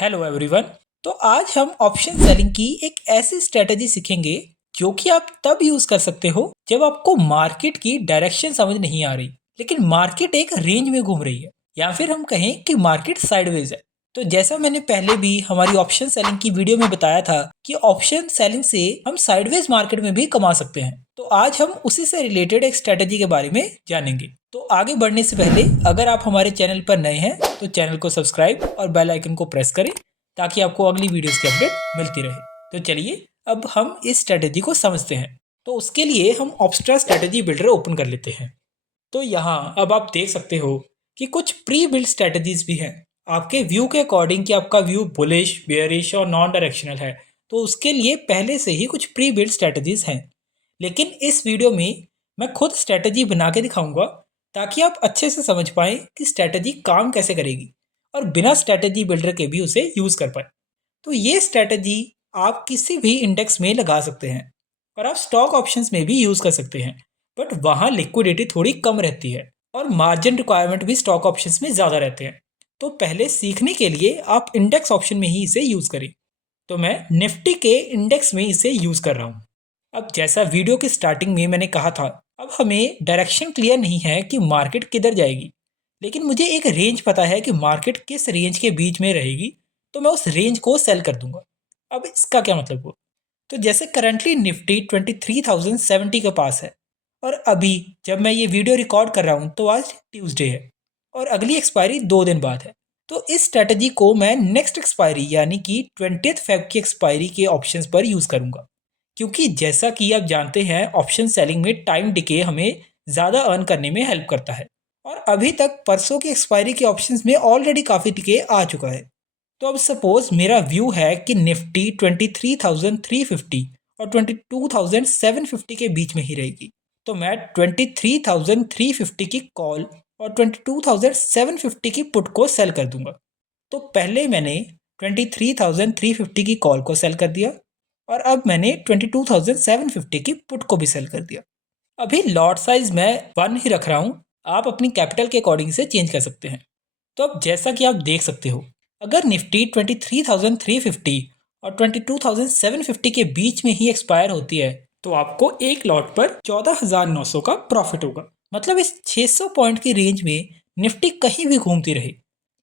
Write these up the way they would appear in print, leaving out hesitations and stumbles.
Hello everyone. तो आज हम ऑप्शन सेलिंग की एक ऐसी स्ट्रेटजी सीखेंगे जो कि आप तब यूज कर सकते हो जब आपको मार्केट की डायरेक्शन समझ नहीं आ रही, लेकिन मार्केट एक रेंज में घूम रही है, या फिर हम कहें कि मार्केट साइडवेज है। तो जैसा मैंने पहले भी हमारी ऑप्शन सेलिंग की वीडियो में बताया था कि ऑप्शन सेलिंग से हम साइडवेज मार्केट में भी कमा सकते हैं, तो आज हम उसी से रिलेटेड एक स्ट्रेटजी के बारे में जानेंगे। तो आगे बढ़ने से पहले अगर आप हमारे चैनल पर नए हैं तो चैनल को सब्सक्राइब और बेल आइकन को प्रेस करें ताकि आपको अगली वीडियोस की अपडेट मिलती रहे। तो चलिए अब हम इस स्ट्रेटजी को समझते हैं। तो उसके लिए हम ऑब्स्ट्रा स्ट्रेटजी बिल्डर ओपन कर लेते हैं। तो यहाँ अब आप देख सकते हो कि कुछ प्री बिल्ड स्ट्रेटजीज भी हैं आपके व्यू के अकॉर्डिंग, कि आपका व्यू बुलिश, बेयरिश और नॉन डायरेक्शनल है, तो उसके लिए पहले से ही कुछ प्री बिल्ड स्ट्रेटजीज हैं। लेकिन इस वीडियो में मैं खुद स्ट्रेटजी बना के दिखाऊंगा ताकि आप अच्छे से समझ पाएं कि स्ट्रेटजी काम कैसे करेगी और बिना स्ट्रेटजी बिल्डर के भी उसे यूज़ कर पाए। तो ये स्ट्रेटजी आप किसी भी इंडेक्स में लगा सकते हैं और आप स्टॉक ऑप्शंस में भी यूज़ कर सकते हैं, बट वहाँ लिक्विडिटी थोड़ी कम रहती है और मार्जिन रिक्वायरमेंट भी स्टॉक ऑप्शंस में ज़्यादा रहते हैं। तो पहले सीखने के लिए आप इंडेक्स ऑप्शन में ही इसे यूज़ करें। तो मैं निफ्टी के इंडेक्स में इसे यूज़ कर रहा हूँ। अब जैसा वीडियो की स्टार्टिंग में मैंने कहा था, अब हमें डायरेक्शन क्लियर नहीं है कि मार्केट किधर जाएगी, लेकिन मुझे एक रेंज पता है कि मार्केट किस रेंज के बीच में रहेगी, तो मैं उस रेंज को सेल कर दूंगा। अब इसका क्या मतलब हुआ? तो जैसे करंटली निफ्टी 23,070 के पास है और अभी जब मैं ये वीडियो रिकॉर्ड कर रहा हूँ तो आज ट्यूसडे है और अगली एक्सपायरी 2 दिन बाद है। तो इस स्ट्रेटजी को मैं नेक्स्ट एक्सपायरी यानी कि 20 फेब की एक्सपायरी के ऑप्शंस पर यूज़ करूँगा, क्योंकि जैसा कि आप जानते हैं ऑप्शन सेलिंग में टाइम डिके हमें ज़्यादा अर्न करने में हेल्प करता है और अभी तक परसों की एक्सपायरी के ऑप्शंस में ऑलरेडी काफ़ी डिके आ चुका है। तो अब सपोज मेरा व्यू है कि निफ्टी 23,350 और 22,750 के बीच में ही रहेगी, तो मैं 23,350 की कॉल और 22,750 की पुट को सेल कर दूंगा। तो पहले मैंने 23,350 की कॉल को सेल कर दिया और अब मैंने 22,750 की पुट को भी सेल कर दिया। अभी लॉट साइज मैं 1 ही रख रहा हूँ, आप अपनी कैपिटल के अकॉर्डिंग से चेंज कर सकते हैं। तो अब जैसा कि आप देख सकते हो, अगर निफ्टी 23,350 और 22,750 के बीच में ही एक्सपायर होती है तो आपको एक लॉट पर 14,900 का प्रॉफिट होगा। मतलब इस 600 पॉइंट की रेंज में निफ्टी कहीं भी घूमती रही,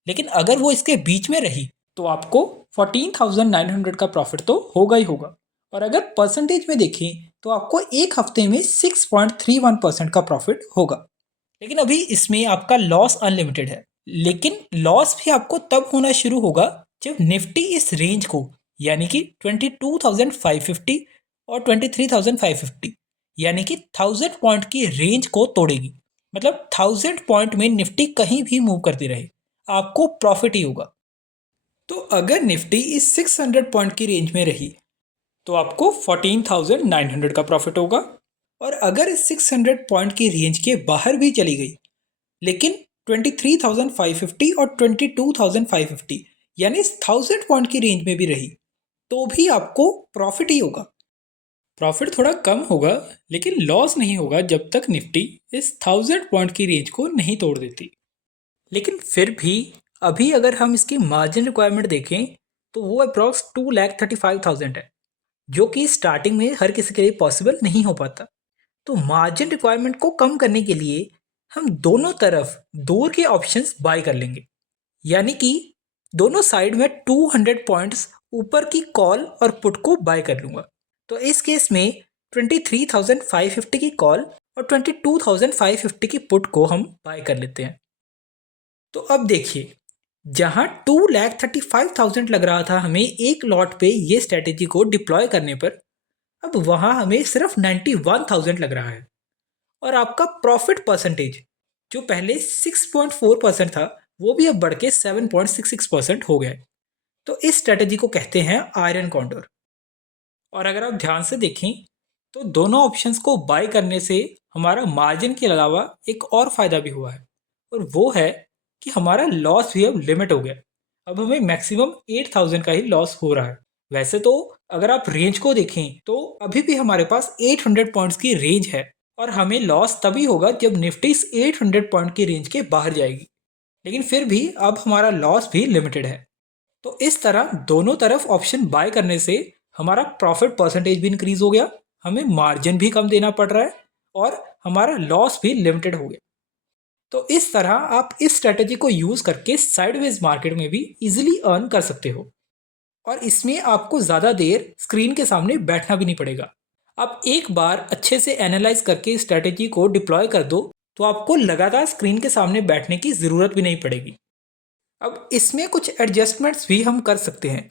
लेकिन अगर वो इसके बीच में रही तो आपको 14,900 का प्रॉफिट तो होगा ही होगा। और अगर परसेंटेज में देखें तो आपको एक हफ्ते में 6.31% का प्रॉफिट होगा। लेकिन अभी इसमें आपका लॉस अनलिमिटेड है, लेकिन लॉस भी आपको तब होना शुरू होगा जब निफ्टी इस रेंज को यानी कि 22,550 और 23,550 यानी कि 1000 पॉइंट की रेंज को तोड़ेगी। मतलब 1000 पॉइंट में निफ्टी कहीं भी मूव करती रहे, आपको प्रॉफिट ही होगा। तो अगर निफ्टी इस 600 पॉइंट की रेंज में रही तो आपको 14,900 का प्रॉफिट होगा। और अगर इस 600 पॉइंट की रेंज के बाहर भी चली गई, लेकिन 23,550 और 22,550 यानी इस 1000 पॉइंट की रेंज में भी रही, तो भी आपको प्रॉफिट ही होगा। प्रॉफिट थोड़ा कम होगा लेकिन लॉस नहीं होगा जब तक निफ्टी इस 1000 पॉइंट की रेंज को नहीं तोड़ देती। लेकिन फिर भी अभी अगर हम इसकी मार्जिन रिक्वायरमेंट देखें तो वो अप्रॉक्स 2,35,000 है, जो कि स्टार्टिंग में हर किसी के लिए पॉसिबल नहीं हो पाता। तो मार्जिन रिक्वायरमेंट को कम करने के लिए हम दोनों तरफ दूर के ऑप्शंस बाय कर लेंगे, यानी कि दोनों साइड में 200 पॉइंट्स ऊपर की कॉल और पुट को बाय कर लूँगा। तो इस केस में 23,550 की कॉल और 22,550 की पुट को हम बाय कर लेते हैं। तो अब देखिए, जहाँ 2,35,000 लग रहा था हमें एक लॉट पे ये स्ट्रेटेजी को डिप्लॉय करने पर, अब वहाँ हमें सिर्फ 91,000 लग रहा है। और आपका प्रॉफिट परसेंटेज जो पहले 6.4% था वो भी अब बढ़ के 7.66% हो गया है। तो इस स्ट्रेटजी को कहते हैं आयरन कॉन्डोर। और अगर आप ध्यान से देखें तो दोनों ऑप्शंस को बाय करने से हमारा मार्जिन के अलावा एक और फ़ायदा भी हुआ है, और वो है कि हमारा लॉस भी अब लिमिट हो गया। अब हमें मैक्सिमम 8,000 का ही लॉस हो रहा है। वैसे तो अगर आप रेंज को देखें तो अभी भी हमारे पास 800 पॉइंट्स की रेंज है और हमें लॉस तभी होगा जब निफ्टी इस 800 पॉइंट की रेंज के बाहर जाएगी, लेकिन फिर भी अब हमारा लॉस भी लिमिटेड है। तो इस तरह दोनों तरफ ऑप्शन बाय करने से हमारा प्रॉफिट परसेंटेज भी इंक्रीज हो गया, हमें मार्जिन भी कम देना पड़ रहा है और हमारा लॉस भी लिमिटेड हो गया। तो इस तरह आप इस स्ट्रेटेजी को यूज करके साइडवेज मार्केट में भी इजीली अर्न कर सकते हो और इसमें आपको ज़्यादा देर स्क्रीन के सामने बैठना भी नहीं पड़ेगा। आप एक बार अच्छे से एनालाइज करके स्ट्रेटेजी को डिप्लॉय कर दो तो आपको लगातार स्क्रीन के सामने बैठने की ज़रूरत भी नहीं पड़ेगी। अब इसमें कुछ एडजस्टमेंट्स भी हम कर सकते हैं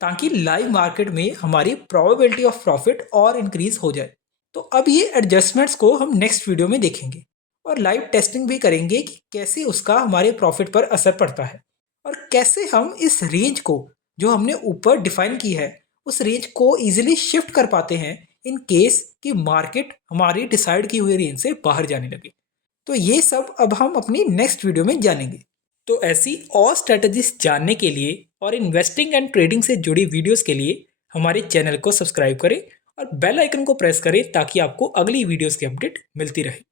ताकि लाइव मार्केट में हमारी प्रोबेबिलिटी ऑफ प्रॉफिट और इंक्रीज हो जाए। तो अब ये एडजस्टमेंट्स को हम नेक्स्ट वीडियो में देखेंगे और लाइव टेस्टिंग भी करेंगे कि कैसे उसका हमारे प्रॉफिट पर असर पड़ता है और कैसे हम इस रेंज को जो हमने ऊपर डिफाइन की है उस रेंज को इजीली शिफ्ट कर पाते हैं इन केस कि मार्केट हमारी डिसाइड की हुई रेंज से बाहर जाने लगे। तो ये सब अब हम अपनी नेक्स्ट वीडियो में जानेंगे। तो ऐसी और स्ट्रेटजीज जानने के लिए और इन्वेस्टिंग एंड ट्रेडिंग से जुड़ी वीडियोस के लिए हमारे चैनल को सब्सक्राइब करें और बेल आइकन को प्रेस करें ताकि आपको अगली वीडियोस की अपडेट मिलती रहे।